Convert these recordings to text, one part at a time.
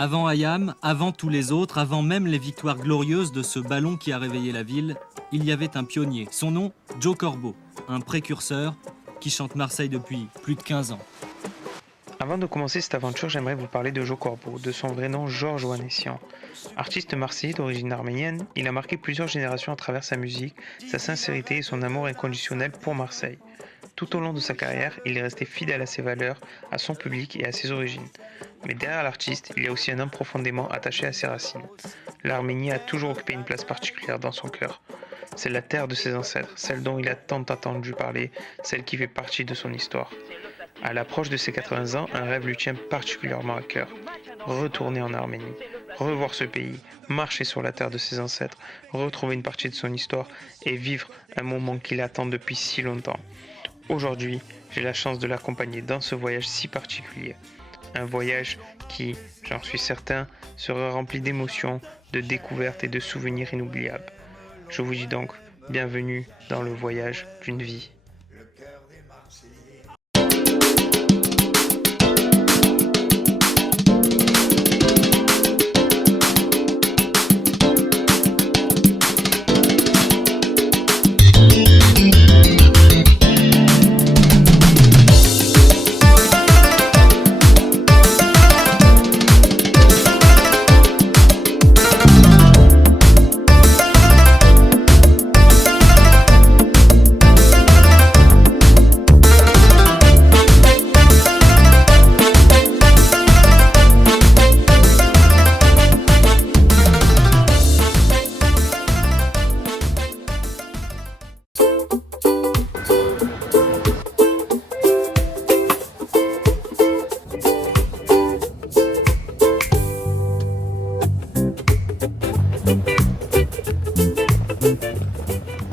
Avant Hayam, avant tous les autres, avant même les victoires glorieuses de ce ballon qui a réveillé la ville, il y avait un pionnier. Son nom, Joe Corbeau, un précurseur qui chante Marseille depuis plus de 15 ans. Avant de commencer cette aventure, j'aimerais vous parler de Joe Corbeau, de son vrai nom Georges Ohanessian. Artiste marseillais d'origine arménienne, il a marqué plusieurs générations à travers sa musique, sa sincérité et son amour inconditionnel pour Marseille. Tout au long de sa carrière, il est resté fidèle à ses valeurs, à son public et à ses origines. Mais derrière l'artiste, il y a aussi un homme profondément attaché à ses racines. L'Arménie a toujours occupé une place particulière dans son cœur. C'est la terre de ses ancêtres, celle dont il a tant entendu parler, celle qui fait partie de son histoire. À l'approche de ses 80 ans, un rêve lui tient particulièrement à cœur. Retourner en Arménie, revoir ce pays, marcher sur la terre de ses ancêtres, retrouver une partie de son histoire et vivre un moment qu'il attend depuis si longtemps. Aujourd'hui, j'ai la chance de l'accompagner dans ce voyage si particulier. Un voyage qui, j'en suis certain, sera rempli d'émotions, de découvertes et de souvenirs inoubliables. Je vous dis donc, bienvenue dans le voyage d'une vie.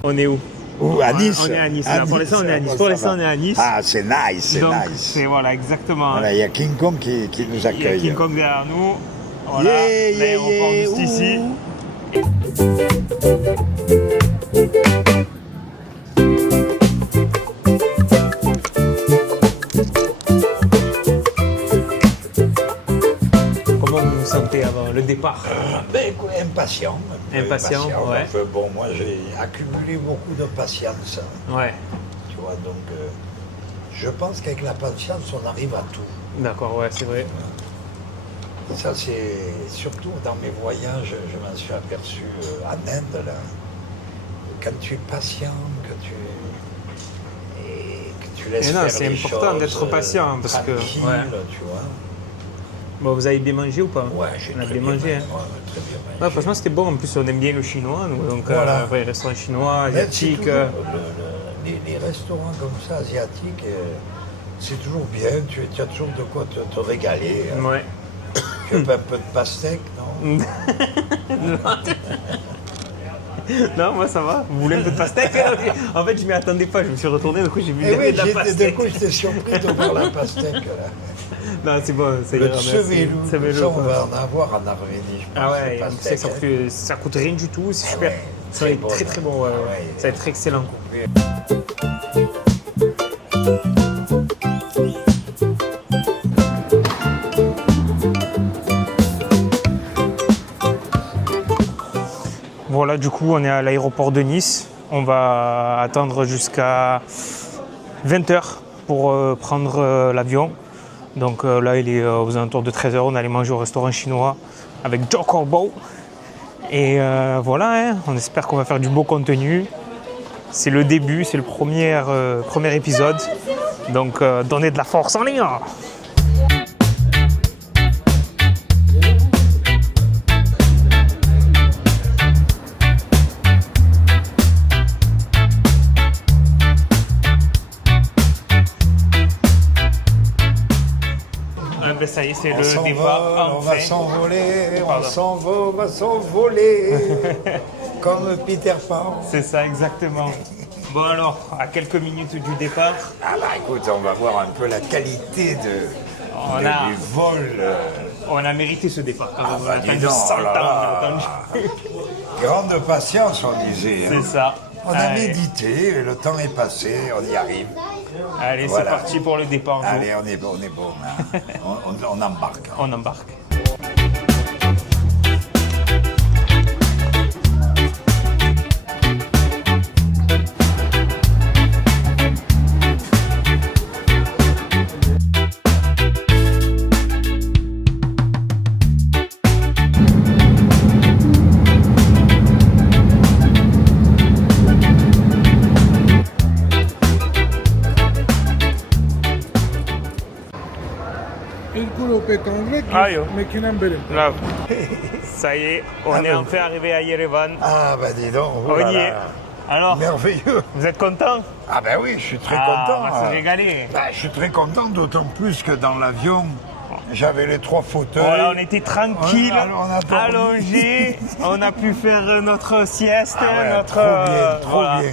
On est où? À Nice. On est à Nice. Pour l'instant, on est à Nice. Pour l'instant, on est à Nice. Ah, c'est nice, c'est Donc, nice. c'est voilà, exactement. Voilà, il y a King Kong qui nous Il y a accueille. King Kong derrière nous. Voilà, Yeah, yeah, l'aéroport yeah, juste ici. ouh. Comment vous vous sentez avant le départ? Ben, écoute, impatient. un peu Impatient, ouais. Enfin, bon, moi, j'ai accumulé beaucoup de patience. Ouais, Tu vois, donc, je pense qu'avec la patience, on arrive à tout. d'accord, ouais, c'est vrai. Ça, c'est surtout dans mes voyages, je m'en suis aperçu en Inde, là. Quand tu es patient, que tu laisses Et non, faire c'est les important choses, d'être patient, parce que, tranquille, ouais. tu vois. Bon, vous avez bien mangé ou pas? Ouais, j'ai On a très bien bien mangé. mangé. Ouais, très bien mangé. Ouais, franchement, c'était bon. En plus, on aime bien le chinois, nous. Donc, Voilà. un vrai restaurant chinois, Mais c'est asiatique. toujours les restaurants comme ça, asiatiques, c'est toujours bien, tu as toujours de quoi te régaler. Ouais. Tu veux pas un peu de pastèque, non? Non, moi ça va. Vous voulez un peu de pastèque? En fait, je m'y attendais pas. Je me suis retourné, du coup, j'ai vu Eh oui, de la d'un pastèque. coup, j'étais surpris de voir la pastèque. Là. Non, c'est bon. Ça Le ira, merci. sevelou, Sevelou, ça, on quoi. va en avoir en Arménie, je pense. Ah ouais, le en plus, ça, pastèque, ça coûte rien du tout. C'est Ah super. ouais, Ça va être bon, très hein. très bon. Ouais. Ah ouais. Ça va être excellent. Quoi. Voilà, du coup, on est à l'aéroport de Nice. On va attendre jusqu'à 20h pour prendre l'avion. Donc là, il est aux alentours de 13h. On allait manger au restaurant chinois avec Joe Corbeau. Et voilà, hein, on espère qu'on va faire du beau contenu. C'est le début, c'est le premier épisode. Donc donnez de la force en ligne. Ben ça y est, c'est On le s'envole, départ. on va Enfin. s'envoler, on Pardon. s'envole, on va s'envoler, comme Peter Pan. C'est ça, exactement. Bon alors, à quelques minutes du départ, Ah bah écoute, on va voir un peu la qualité On du a- vol. on a mérité ce départ. Ah on bah a dis attendu donc, 100 ans, oh là on a là. attendu. Grande patience, on disait. C'est hein. ça. On a Allez. médité, le temps est passé, on y arrive. Allez, Voilà. c'est parti pour le départ. Jo. Allez, on est bon, hein. on embarque. On embarque. Ah, yo. Mekinden beri. Là. Ça y est, on Ah, est ben. enfin arrivé à Yerevan. Ah bah dis donc, oh On là y est. là. Alors, Merveilleux. vous êtes content? Ah ben oui, je suis très On content. va se régaler. Bah, je suis très content, d'autant plus que dans l'avion, j'avais les 3 fauteuils. Voilà, on était tranquille, On a dormi. allongés, on a pu faire notre sieste, Ah ouais, notre... trop bien, trop voilà. bien.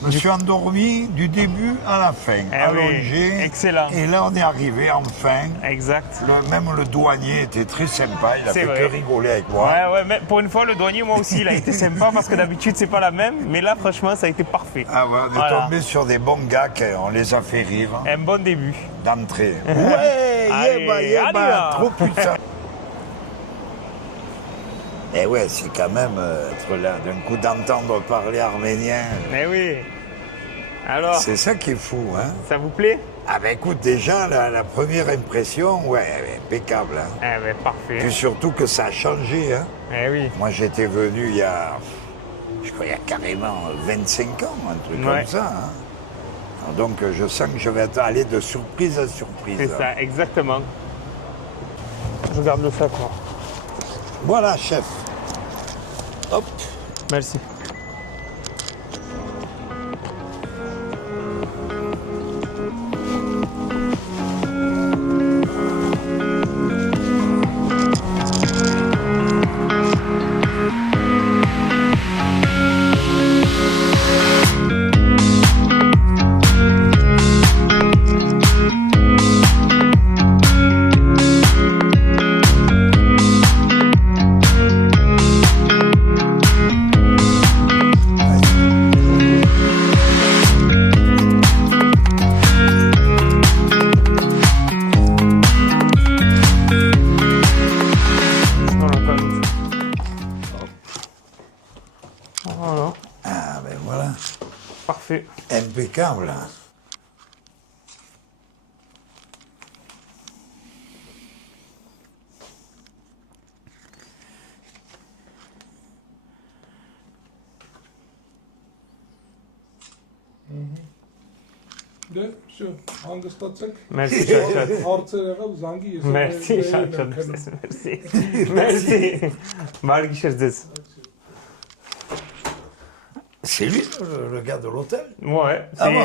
Je me suis endormi du début à la fin, Eh allongé. oui, excellent. Et là, on est arrivé enfin. Exact. Même le douanier était très sympa, il a C'est fait vrai. que rigoler avec moi. Ouais, ouais, mais pour une fois, le douanier, moi aussi, il a été sympa parce que d'habitude, c'est pas la même. Mais là, franchement, ça a été parfait. Ah ouais, on est Voilà. tombé sur des bons gars, on les a fait rire Un bon début. d'entrée. Ouais, Allez, yeba, allez, yeba, là. trop puissant. Eh ouais, c'est quand même être là, d'un coup d'entendre parler arménien. Eh oui. Alors, C'est ça qui est fou, hein. ça vous plaît? Ah ben écoute, déjà, la première impression, ouais, impeccable. Hein. Eh ben, parfait. Puis surtout que ça a changé. Hein. Eh oui. Moi, j'étais venu il y a, je crois, il y a carrément 25 ans, un truc Ouais. comme ça. Hein. Donc, je sens que je vais aller de surprise à surprise. C'est ça, exactement. Je garde le sac, moi. Voilà, chef. Hop. Merci. Voilà, Ah ben voilà. parfait. Impeccable. De şu hangisi tatsak? Merci, Chachat. Harçlara zangi yesin. Merci, Chachat. Merci. Merci. Malgicherdez. C'est lui, le gars de l'hôtel. Ouais, c'est... Ah bon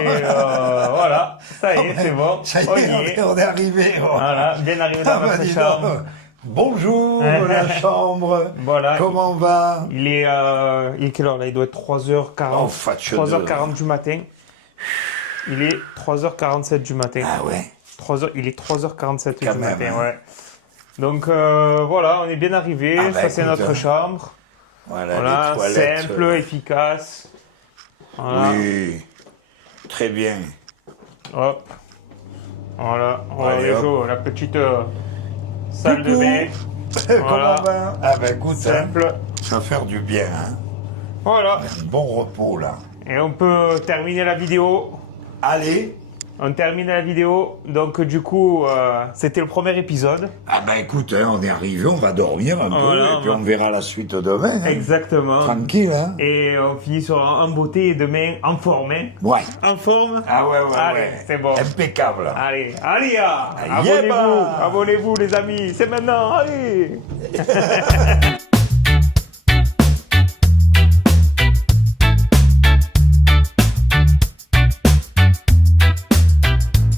voilà, ça y est, c'est bon. Ça y On y est, est. on est arrivé. Voilà, bien arrivé dans Ah bah votre dis chambre. donc. Bonjour, la chambre. Voilà. Comment on va? Il est quelle heure là? Il doit être 3h40. Oh, fatche 3h40 du matin. Il est 3h47 du matin. Ah ouais. Il est 3h47 Quand du même, matin, hein. ouais. Donc voilà, on est bien arrivé. Ah bah, ça, c'est écoute, notre hein. chambre. Voilà, Voilà, les toilettes. simple, efficace. Voilà. Oui, très bien. Hop. Voilà. Allez, les hop. jours, la petite salle de Coucou. bain. Voilà. Comment on va? Ah ben écoute, hein, Simple. ça va faire du bien. Hein. Voilà. Un bon repos là. Et on peut terminer la vidéo. Allez. On termine la vidéo. Donc du coup, c'était le premier épisode. Ah ben écoute, hein, on est arrivé, on va dormir un peu Voilà, et puis on va- on verra la suite demain. Hein. Exactement. Tranquille, hein. Et on finit sur en beauté et demain en forme. Hein. Ouais. En forme. Ah ouais, ouais, Allez, ouais. c'est bon. Impeccable. Allez, allez, Yeba. abonnez-vous, les amis, c'est maintenant, allez.